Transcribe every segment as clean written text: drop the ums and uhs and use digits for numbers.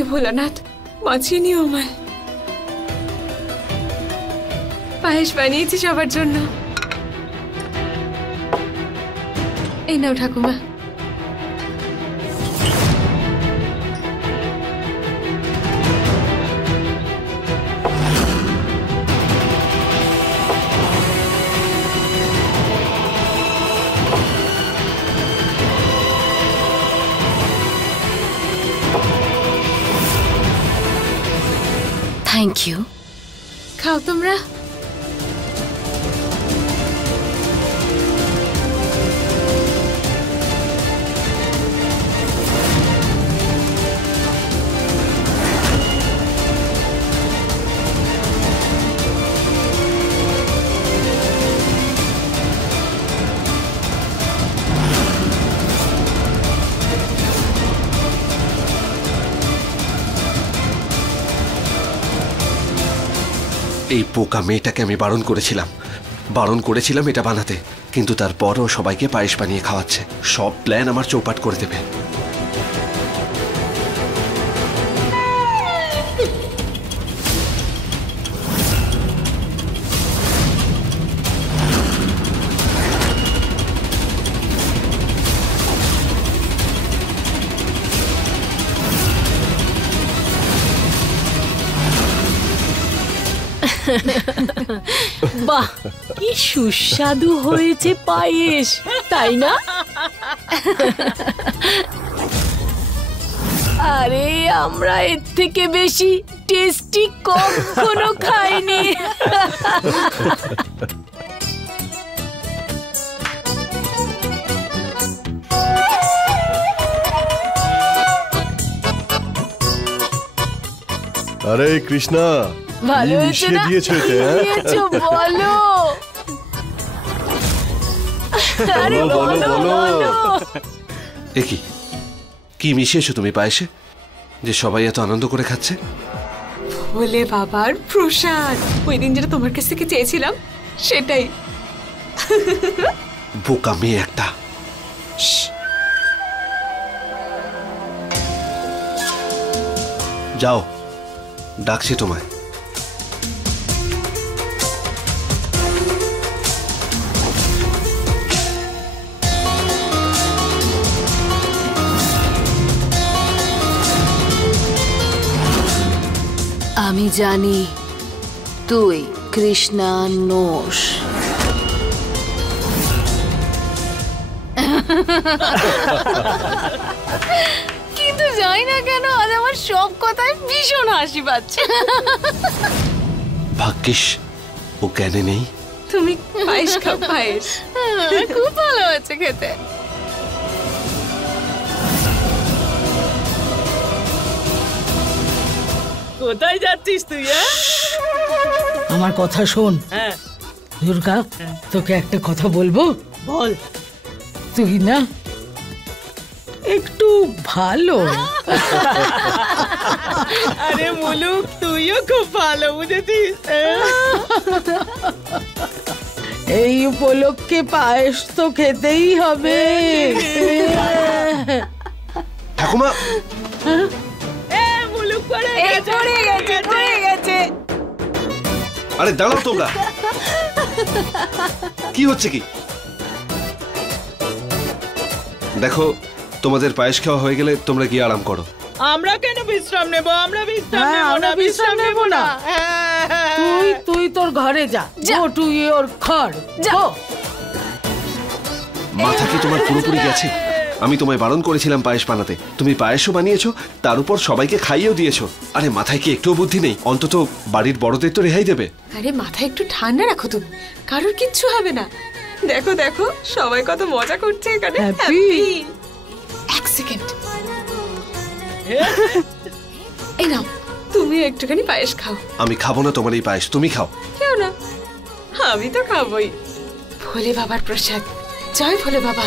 হে ভোলানাথ, বাঁচিয়ে নিও আমায়। পায়েস বানিয়েছি সবার জন্য। এই নাও ঠাকুমা। Thank you. খাও তোমরা। এই পোকা মেয়েটাকে আমি বারণ করেছিলাম এটা বানাতে, কিন্তু তারপরও সবাইকে পায়েস বানিয়ে খাওয়াচ্ছে। সব প্ল্যান আমার চৌপাট করে দেবে। বাহ, কি সুস্বাদু হয়েছে পায়েস, তাই না? আরে আমরা এর থেকে বেশি টেস্টি কখনো খাইনি। আরে কৃষ্ণা, ভালো হয়েছে না? দিয়েছো বলো। আরে বলো বলো। এ কি মিশিয়েছো তুমি পায়েসে যে সবাই এত আনন্দ করে খাচ্ছে? ভোলে বাবার প্রসাদ। ওই দিন যেটা তোমার কাছ থেকে চেয়েছিলাম সেটাই। বোকা মেয়ে একটা। যাও, ডাকছি তোমায়। আমি জানি তুই কৃষ্ণা নোস। কিন্তু জানি না কেন আজ আমার সব কথায় ভীষণ হাসি পাচ্ছে। ভাগ্যিস ও জ্ঞানে নেই। তুমি পায়েস খাও, পায়েস খুব ভালো হচ্ছে খেতে। কোথায় যাচ্ছিস তুই? আমার কথা শোন। হ্যাঁ দুর্গা, তোকে একটা কথা বলবো। বল। তুই না একটু ভালো। আরে মুলুক, তুইও খুব ভালো, বুঝেছিস? এই উপলক্ষে পায়েস তো খেতেই হবে। ঠাকুমা, মুলুক পড়ে গেছে। আরে দাঁড়াও তোমরা, কি হচ্ছে কি? দেখো, তোমাদের পায়েস খাওয়া হয়ে গেলে তোমরা গিয়ে আরাম করো। আমরা কেন বিশ্রাম নেব? আমরা বিশ্রাম নেব না। তুই তোর ঘরে যা। গো টু ইওর ঘর। যাও। মাথা কি তোমার পুরোপুরি গেছে? আমি তোমায় বারণ করেছিলাম পায়েস বানাতে, তুমি পায়েসও বানিয়েছো, তার উপর সবাইকে খাইয়েও দিয়েছো। আরে মাথায় কি একটুও বুদ্ধি নেই? অন্তত বাড়ির বড়দের তো রেহাই দেবে। আরে মাথা একটু ঠান্ডা রাখো তুমি, কারোর কিচ্ছু হবে না। দেখো দেখো, সবাই কত মজা করছে এখানে। এক সেকেন্ড, এই নাও, তুমি একটুখানি পায়েস খাও। আমি খাবো না তোমার এই পায়েস, তুমি খাও। কেউ না, আমি তো খাবোই। ভোলে বাবার প্রসাদ। জয় ভোলে বাবা।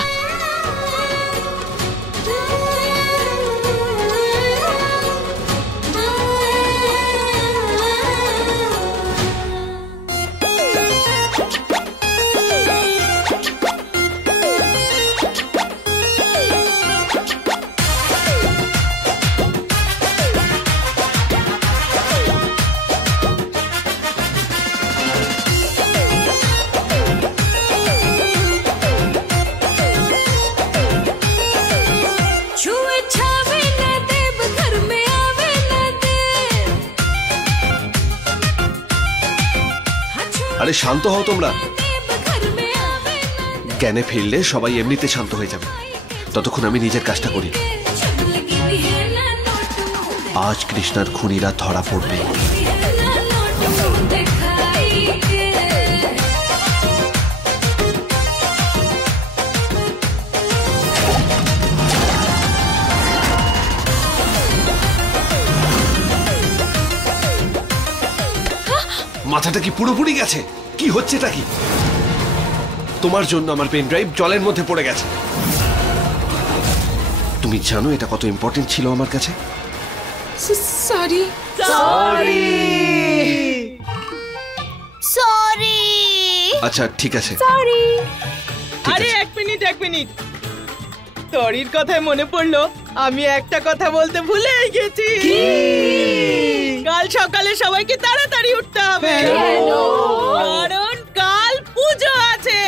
আরে শান্ত হও তোমরা। জ্ঞানে ফিরলে সবাই এমনিতে শান্ত হয়ে যাবে, ততক্ষণ আমি নিজের কাজটা করি। আজ কৃষ্ণার খুনিরা ধরা পড়বে। মাথাটা কি পুরোপুরি গেছে? কি হচ্ছেটা কি? তোমার জন্য আমার পেন ড্রাইভ জলের মধ্যে পড়ে গেছে। তুমি জানো এটা কত ইম্পর্টেন্ট ছিল আমার কাছে? Sorry sorry sorry. আচ্ছা ঠিক আছে। সরি। আরে এক মিনিট, সরির কথায় মনে পড়লো, আমি একটা কথা বলতে ভুলেই গেছি। কাল সকালে সবাইকে তাড়াতাড়ি উঠতে হবে, কারণ কাল পুজো আছে।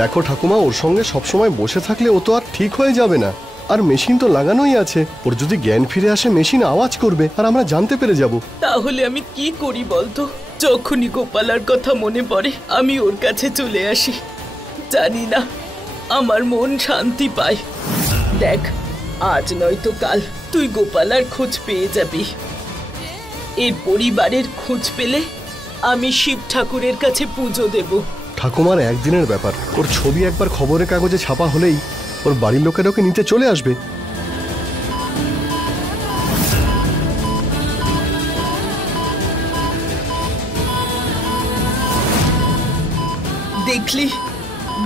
দেখো ঠাকুমা, ওর সঙ্গে সবসময় বসে থাকলে ও তো আর ঠিক হয়ে যাবে না। আর মেশিন তো লাগানোই আছে, ওর যদি জ্ঞান ফিরে আসে মেশিন আওয়াজ করবে আর আমরা জানতে পেরে যাব। তাহলে আমি কি করি বলতো? যখনই গোপালার কথা মনে পড়ে আমি ওর কাছে চলে আসি। জানি না, আমার মন শান্তি পায়। দেখ, আজ নয়তো কাল তুই গোপালার খোঁজ পেয়ে যাবি। এর পরিবারের খোঁজ পেলে আমি শিব ঠাকুরের কাছে পুজো দেব। ঠাকুমার একদিনের ব্যাপার, ওর ছবি একবার খবরের কাগজে ছাপা হলেই ওর বাড়ির লোকেরা ওকে নিতে চলে আসবে।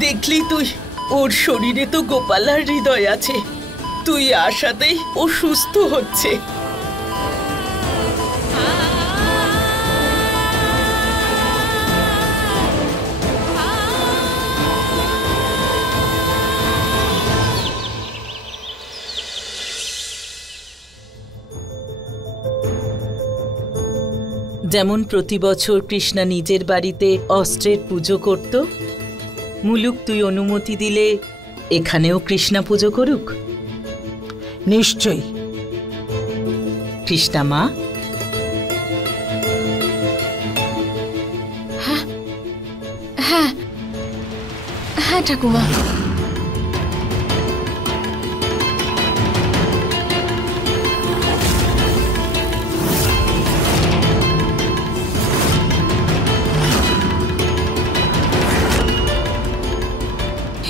দেখলি তুই, ওর শরীরে তো গোপালার হৃদয় আছে। তুই আসাতেই ও সুস্থ হচ্ছে। যেমন প্রতি বছর কৃষ্ণা নিজের বাড়িতে অস্ত্রের পুজো করত, মুলুক তুই অনুমতি দিলে এখানেও কৃষ্ণা পুজো করুক? নিশ্চয়ই। কৃষ্ণা মা, হ্যাঁ হ্যাঁ ঠাকুমা।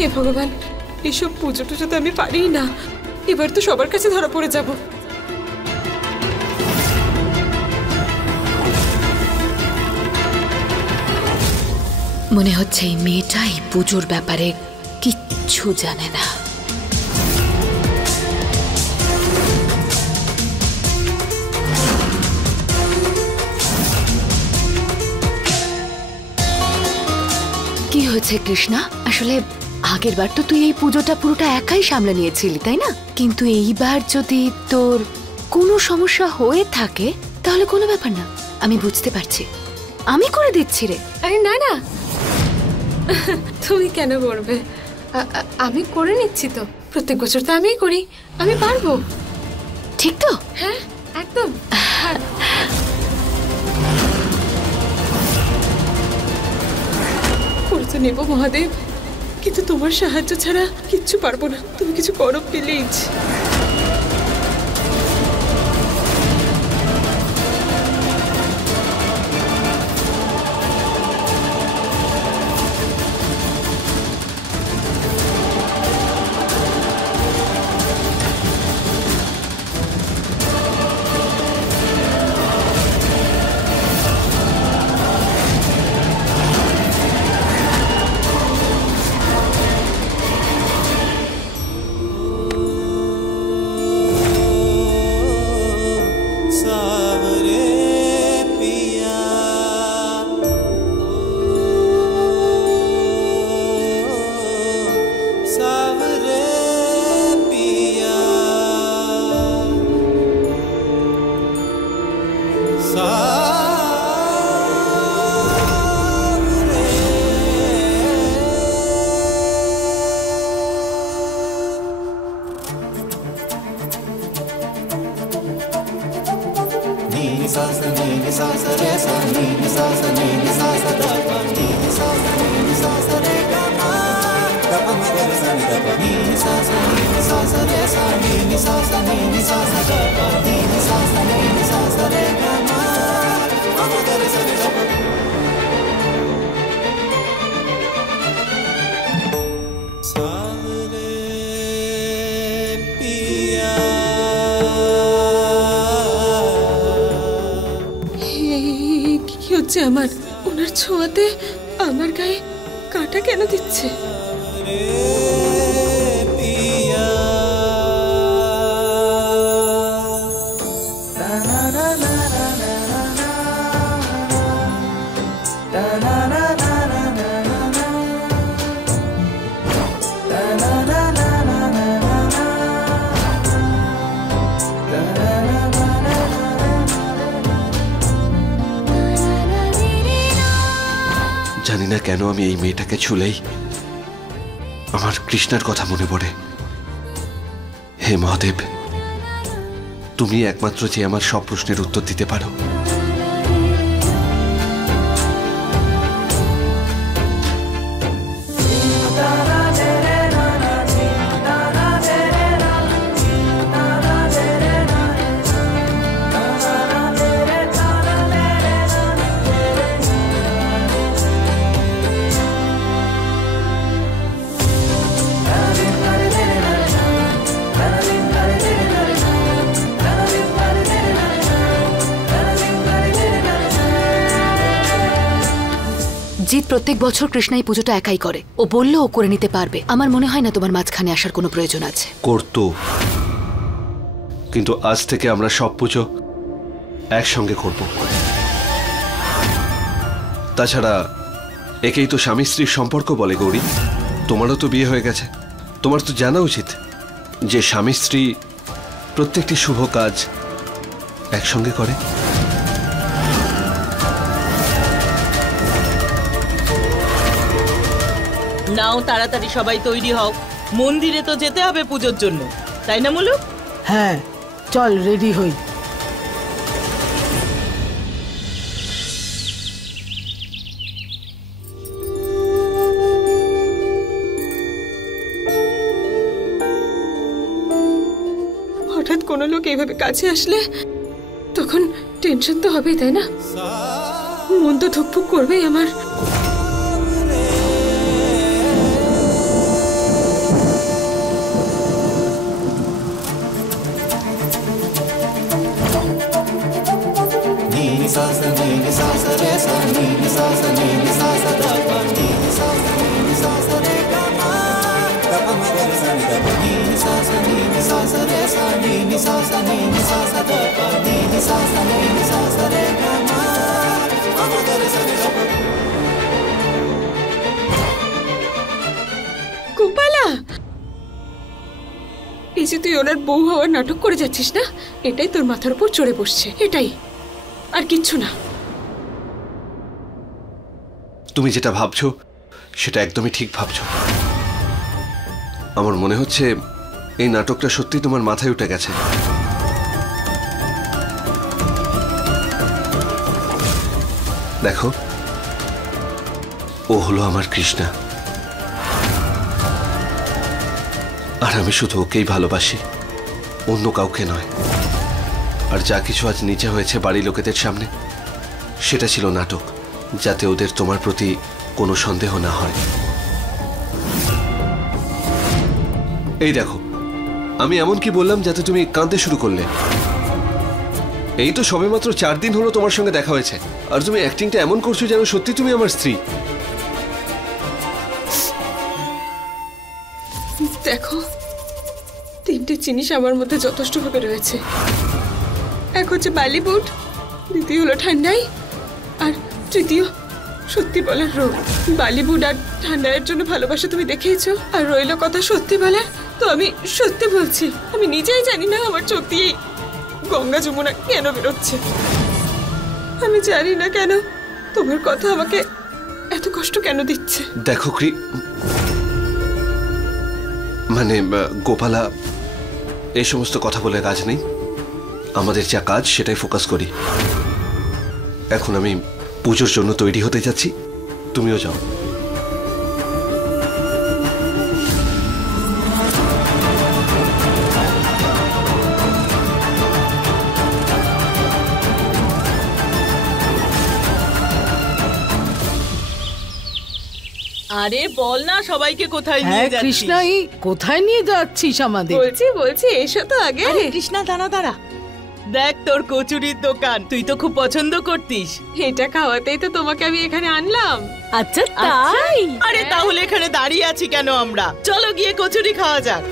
হে ভগবান, এসব পুজো টুজো তো আমি পারি না। এবার তো সবার কাছে ধরা পড়ে যাব। মনে হচ্ছে এই মেয়েটা এই পুজোর ব্যাপারে কিচ্ছু জানে না। কি হয়েছে কৃষ্ণা? আসলে আগের বার তো তুই এই পুজোটা পুরোটা একাই সামলে নিয়েছিলি, তাই না? কিন্তু এইবার যদি তোর কোনো সমস্যা হয়ে থাকে তাহলে কোনো ব্যাপার না, আমি বুঝতে পারছি, আমি করে দিচ্ছি রে। আরে না না, তুমি কেন করবে? আমি করে নিচ্ছি তো, প্রত্যেক বছর তো আমিই করি, আমি পারবো। ঠিক তো? হ্যাঁ একদম। করে তো নেবো মহাদেব, কিন্তু তোমার সাহায্য ছাড়া কিচ্ছু পারবো না। তুমি কিছু করো প্লিজ। কি হচ্ছে আমার? ওনার ছোঁয়াতে আমার গায়ে কাঁটা কেন দিচ্ছে? জানি না কেন আমি এই মেয়েটাকে ছুলেই আমার কৃষ্ণার কথা মনে পড়ে। হে মহাদেব, তুমি একমাত্র যে আমার সব প্রশ্নের উত্তর দিতে পারো। জিৎ প্রত্যেক বছর কৃষ্ণা এই পুজোটা একাই করে। ও বললো ও করে নিতে পারবে। আমার মনে হয় না তোমার মাঝখানে আসার কোনো প্রয়োজন আছে। করতো, কিন্তু আজ থেকে আমরা সব পুজো একসঙ্গে করব। তাছাড়া একেই তো স্বামী স্ত্রীর সম্পর্ক বলে গৌরী। তোমারও তো বিয়ে হয়ে গেছে, তোমার তো জানা উচিত যে স্বামী স্ত্রী প্রত্যেকটি শুভ কাজ একসঙ্গে করে। নাও তাড়াতাড়ি সবাই তৈরি হও, মন্দিরে তো যেতে হবে পুজোর জন্য, তাই না মুলু? হ্যাঁ, চল রেডি হই। হঠাৎ কোনো লোক এইভাবে কাছে আসলে তখন টেনশন তো হবেই, তাই না? মন তো ধুকপুক করবেই আমার। গোপালা, এই যে তুই ওনার বউ হওয়ার নাটক করে যাচ্ছিস না, এটাই তোর মাথার উপর চড়ে বসছে, এটাই, আর কিচ্ছু না। তুমি যেটা ভাবছো সেটা একদমই ঠিক ভাবছো। আমার মনে হচ্ছে এই নাটকটা সত্যি তোমার মাথায় উঠে গেছে। দেখো, ও হলো আমার কৃষ্ণা, আর আমি শুধু ওকেই ভালোবাসি, অন্য কাউকে নয়। আর যা কিছু আজ নিচে হয়েছে বাড়ির লোকেদের সামনে, সেটা ছিল নাটক, যাতে ওদের তোমার প্রতি কোনো সন্দেহ না হয়। এই দেখো, আমি এমন কি বললাম যাতে তুমি কাঁদতে শুরু করলে? এই তো সবেমাত্র 4 দিন হলো তোমার সঙ্গে দেখা হয়েছে, আর তুমি অ্যাক্টিংটা এমন করছো যেন সত্যি তুমি আমার স্ত্রী। দেখো, 3টে জিনিস আমার মধ্যে যথেষ্টভাবে রয়েছে। এক হচ্ছে বালিউড, দ্বিতীয় হলো ঠান্ডাই, আর তৃতীয় সত্যি বলার রোগ। বালিউড আর ঠান্ডায়ের জন্য ভালোবাসা তুমি দেখেইছো, আর রইল কথা সত্যি বলার, তো আমি সত্যি বলছি, আমি নিজেই জানি না আমার চোখ দিয়েই গঙ্গা যমুনা কেন বেরোচ্ছে। আমি জানি না কেন তোমার কথা আমাকে এত কষ্ট কেন দিচ্ছে। দেখো মানে গোপালা, এই সমস্ত কথা বলে কাজ নেই। আমাদের যা কাজ সেটাই ফোকাস করি। এখন আমি পুজোর জন্য তৈরি হতে যাচ্ছি, তুমিও যাও। আরে বল না সবাইকে কোথায় নিয়ে হ্যাঁ যাচ্ছিস? কৃষ্ণা, এই কোথায় নিয়ে যাচ্ছিস আমাদের? বলছি এসো তো আগে। আরে কৃষ্ণা দাঁড়া দেখ তোর কচুরির দোকান, তুই তো খুব পছন্দ করতিস। এটা খাওয়াতেই তো তোমাকে আমি এখানে আনলাম। আচ্ছা তাই? আরে তাহলে এখানে দাঁড়িয়ে আছি কেন আমরা? চলো গিয়ে কচুরি খাওয়া যাক।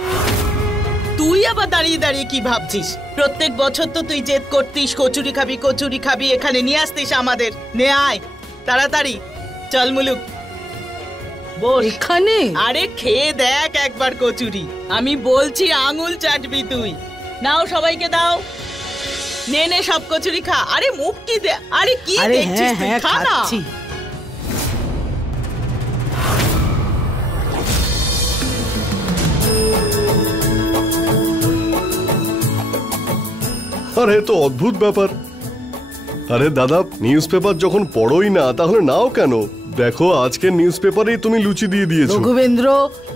তুই আবার দাঁড়িয়ে দাঁড়িয়ে কি ভাবছিস? প্রত্যেক বছর তো তুই জেদ করতিস কচুরি খাবি, এখানে নিয়ে আসতিস আমাদের। নে আয় তাড়াতাড়ি, চল মুলুক বস এখানে? আরে খেয়ে দেখ একবার কচুরি, আমি বলছি আঙুল চাটবি তুই। নাও সবাইকে দাও, নে সব কচুরি খা। আরে মুখ কি দে, আরে কি আরে দেখছিস তুই? হ্যাঁ খা না। খাচ্ছি। আরে এ তো অদ্ভুত ব্যাপার। আরে দাদা, নিউজ পেপার যখন পড়োই না তাহলে নাও কেন? দেখো আজকের নিউজ পেপারেই তুমি লুচি দিয়ে দিয়েছো। রঘুবেন্দ্র,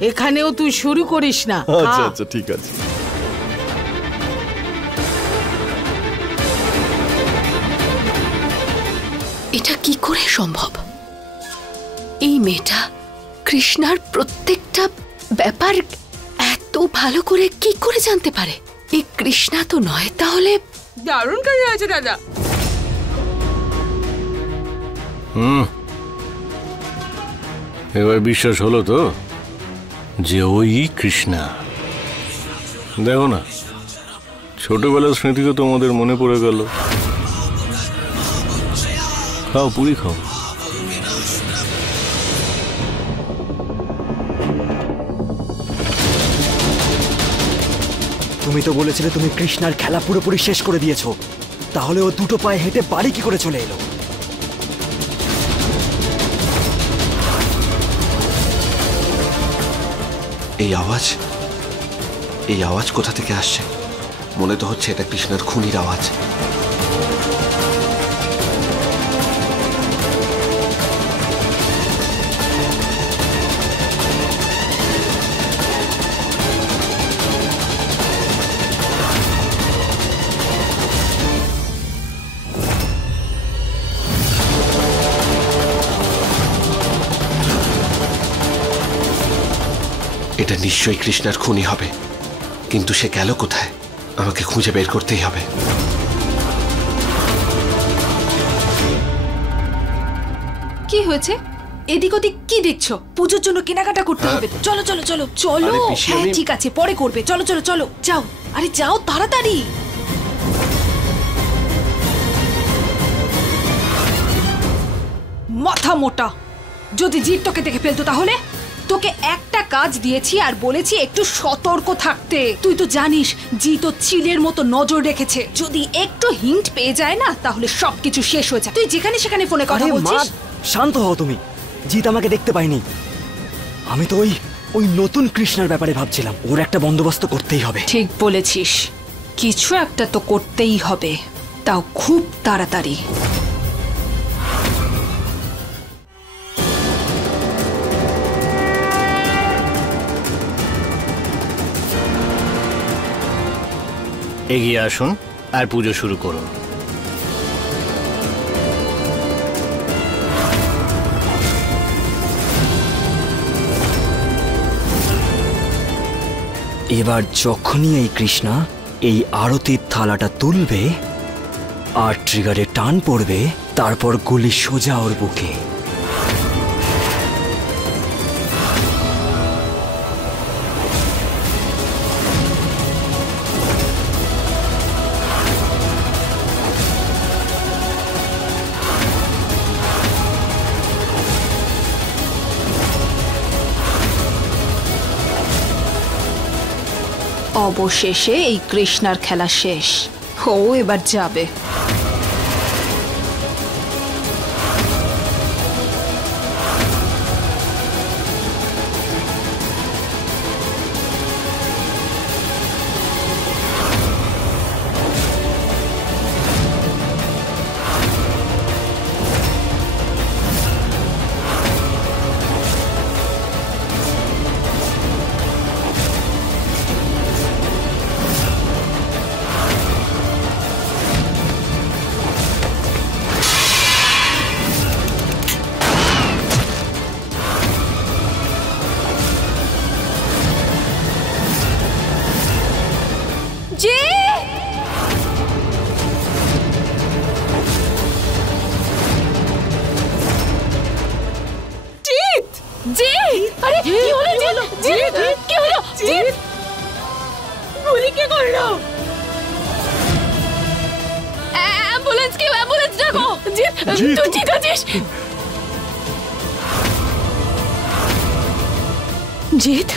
এখানেও তুই শুরু করিস না। আচ্ছা খা। আচ্ছা ঠিক আছে। এটা কি করে সম্ভব? এই মেয়েটা কৃষ্ণার প্রত্যেকটা ব্যাপার এত ভালো করে কি করে জানতে পারে? এই কৃষ্ণা তো নয় তাহলে? দারুণ কাজ আছে দাদা। এবার বিশ্বাস হলো তো যে ওই কৃষ্ণা? দেখো না, ছোটবেলার স্মৃতিও তোমাদের মনে পড়ে গেল। খাও, পুরি খাও। তুমি তো বলেছিলে তুমি কৃষ্ণার খেলা পুরোপুরি শেষ করে দিয়েছো, তাহলে ও দুটো পায়ে হেঁটে বাড়ি কি করে চলে এলো? এই আওয়াজ কোথা থেকে আসছে? মনে তো হচ্ছে এটা কৃষ্ণের খুনির আওয়াজ। এটা নিশ্চয়ই কৃষ্ণার খুনি হবে, কিন্তু সে গেল কোথায়? আমাকে খুঁজে বের করতেই হবে। কি হয়েছে? এদিক ওদিক কি দেখছো? পুজোর জন্য কেনাকাটা করতে হবে। চলো চলো চলো চলো। আরে পিসি, হ্যাঁ আমি- ঠিক আছে, পরে করবে। চলো চলো চলো যাও। আরে যাও তাড়াতাড়ি। মাথা মোটা, যদি জিৎ তোকে দেখে ফেলতো তাহলে? তোকে একটা কাজ দিয়েছি আর বলেছি একটু সতর্ক থাকতে। তুই তো জানিস জি তো চিলের মতো নজর রেখেছে। যদি একটু হিন্ট পেয়ে যায় না তাহলে সবকিছু শেষ হয়ে যায়। তুই যেখানে সেখানে ফোনে কথা আরে মা, বলছিস। শান্ত হও তুমি। জিৎ আমাকে দেখতে পাইনি। আমি তো ওই নতুন কৃষ্ণার ব্যাপারে ভাবছিলাম। ওর একটা বন্দোবস্ত করতেই হবে। ঠিক বলেছিস, কিছু একটা তো করতেই হবে, তাও খুব তাড়াতাড়ি। এগিয়ে আসুন আর পুজো শুরু করুন। এবার যখনই এই কৃষ্ণা এই আরতির থালাটা তুলবে আর ট্রিগারে টান পড়বে, তারপর গুলি সোজা ওর বুকে। অবশেষে এই কৃষ্ণার খেলা শেষ। ও এবার যাবে। কি হলো জিৎ? কি হলো জিৎ? গুলি কে করলো? অ্যাম্বুলেন্স ডাকো। জিৎ তুই ঠিক আছিস? জিৎ